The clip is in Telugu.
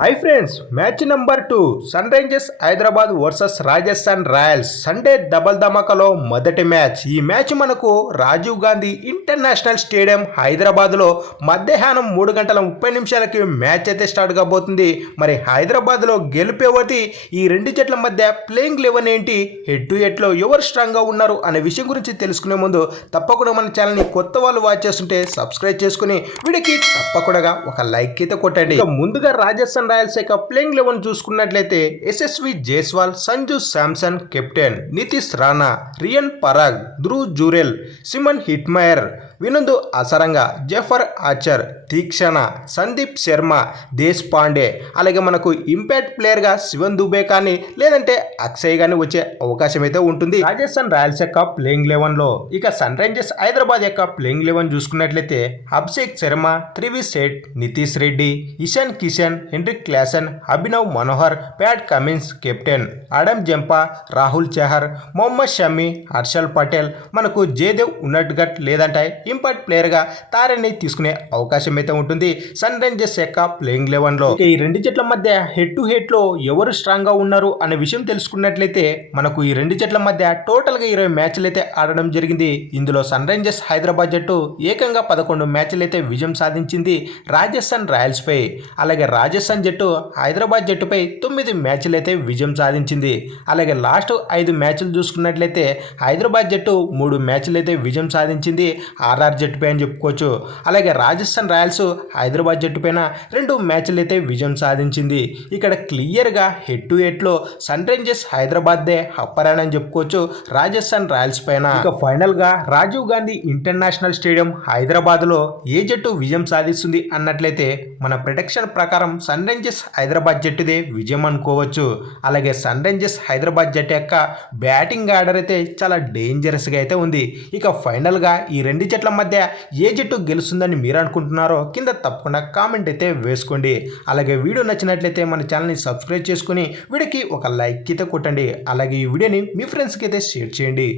High friends, match number 2 Sunrisers Hyderabad versus Rajasthan Royals Sunday double ధమాకాలో మొదటి మ్యాచ్. ఈ మ్యాచ్ మనకు రాజీవ్ గాంధీ ఇంటర్నేషనల్ స్టేడియం హైదరాబాద్లో మధ్యాహ్నం 3:30 మ్యాచ్ అయితే స్టార్ట్ కాబోతుంది. మరి హైదరాబాద్లో గెలిపేవతి ఈ రెండు జట్ల మధ్య ప్లేయింగ్ 11 ఏంటి, హెడ్ టు హెడ్లో ఎవరు స్ట్రాంగ్గా ఉన్నారు అనే విషయం గురించి తెలుసుకునే ముందు తప్పకుండా మన ఛానల్ని కొత్త వాళ్ళు వాచ్ చేస్తుంటే సబ్స్క్రైబ్ చేసుకుని వీడికి తప్పకుండా ఒక లైక్ అయితే కొట్టండి. ముందుగా రాజస్థాన్ రాయల్స్ యొక్క ప్లేయింగ్ 11 చూసుకున్నట్లయితే యశస్వి జైస్వాల్, సంజు శాంసన్ కెప్టెన్, నితీష్ రాణా, రియన్ పరాగ్, ధ్రువ్ జురెల్, సిమన్ హిట్మయర్, వినోద్ అసరంగా, జఫర్ ఆచర్, తీక్షణ, సందీప్ శర్మ, దేశ్ పాండే, అలాగే మనకు ఇంపాక్ట్ ప్లేయర్గా శివన్ దుబే కానీ లేదంటే అక్షయ్ కానీ వచ్చే అవకాశం అయితే ఉంటుంది రాజస్థాన్ రాయల్స్ యొక్క ప్లేయింగ్ 11లో. ఇక సన్ రైజర్స్ హైదరాబాద్ యొక్క ప్లేయింగ్ 11 చూసుకున్నట్లయితే అభిషేక్ శర్మ, త్రివి సేఠ్, Nitish Reddy, Ishan Kishan, Heinrich Klaasen, Abhinav Manohar, Pat Cummins captain, Adam Zampa, Rahul Chahar, Mohammed Shami, Harshal Patel, మనకు జయదేవ్ ఉన్నట్గట్ లేదంటే ఇంపాక్ట్ ప్లేయర్గా తారని తీసుకునే అవకాశం అయితే ఉంటుంది సన్ రైజర్స్ యొక్క ప్లేయింగ్ 11లో. ఈ రెండు జట్ల మధ్య హెడ్ టు హెడ్ లో ఎవరు స్ట్రాంగ్ గా ఉన్నారు అనే విషయం తెలుసుకున్నట్లయితే మనకు ఈ రెండు జట్ల మధ్య టోటల్ గా 20 మ్యాచ్లు అయితే ఆడడం జరిగింది. ఇందులో సన్ రైజర్స్ హైదరాబాద్ జట్టు ఏకంగా 11 మ్యాచ్లు అయితే విజయం సాధించింది రాజస్థాన్ రాయల్స్ పై. అలాగే రాజస్థాన్ జట్టు హైదరాబాద్ జట్టుపై 9 మ్యాచ్లు అయితే విజయం సాధించింది. అలాగే లాస్ట్ 5 మ్యాచ్లు చూసుకున్నట్లయితే హైదరాబాద్ జట్టు 3 మ్యాచ్లు అయితే విజయం సాధించింది ఆర్ఆర్ జట్టుపై అని చెప్పుకోవచ్చు. అలాగే రాజస్థాన్ రాయల్స్ హైదరాబాద్ జట్టు పైన 2 మ్యాచ్లు అయితే విజయం సాధించింది. ఇక్కడ క్లియర్గా హెడ్ టు హెడ్లో సన్ రైజర్స్ హైదరాబాద్దే అప్పర్ హ్యాండ్ అని చెప్పుకోవచ్చు రాజస్థాన్ రాయల్స్ పైన. ఇక ఫైనల్గా రాజీవ్ గాంధీ ఇంటర్నేషనల్ స్టేడియం హైదరాబాద్లో ఏ జట్టు విజయం సాధిస్తుంది అన్నట్లయితే మన ప్రిడిక్షన్ ప్రకారం సన్ రైజర్స్ హైదరాబాద్ జట్టుదే విజయం అనుకోవచ్చు. అలాగే సన్ రైజర్స్ హైదరాబాద్ జట్టు యొక్క బ్యాటింగ్ ఆర్డర్ అయితే చాలా డేంజరస్గా అయితే ఉంది. ఇక ఫైనల్గా ఈ రెండు జట్ల మధ్య ఏ జట్టు గెలుస్తుందని మీరు అనుకుంటున్నారో కింద తప్పకుండా కామెంట్ అయితే వేసుకోండి. అలాగే వీడియో నచ్చినట్లయితే మన ఛానల్ని సబ్స్క్రైబ్ చేసుకుని వీడియోకి ఒక లైక్ అయితే కొట్టండి. అలాగే ఈ వీడియోని మీ ఫ్రెండ్స్కి అయితే షేర్ చేయండి.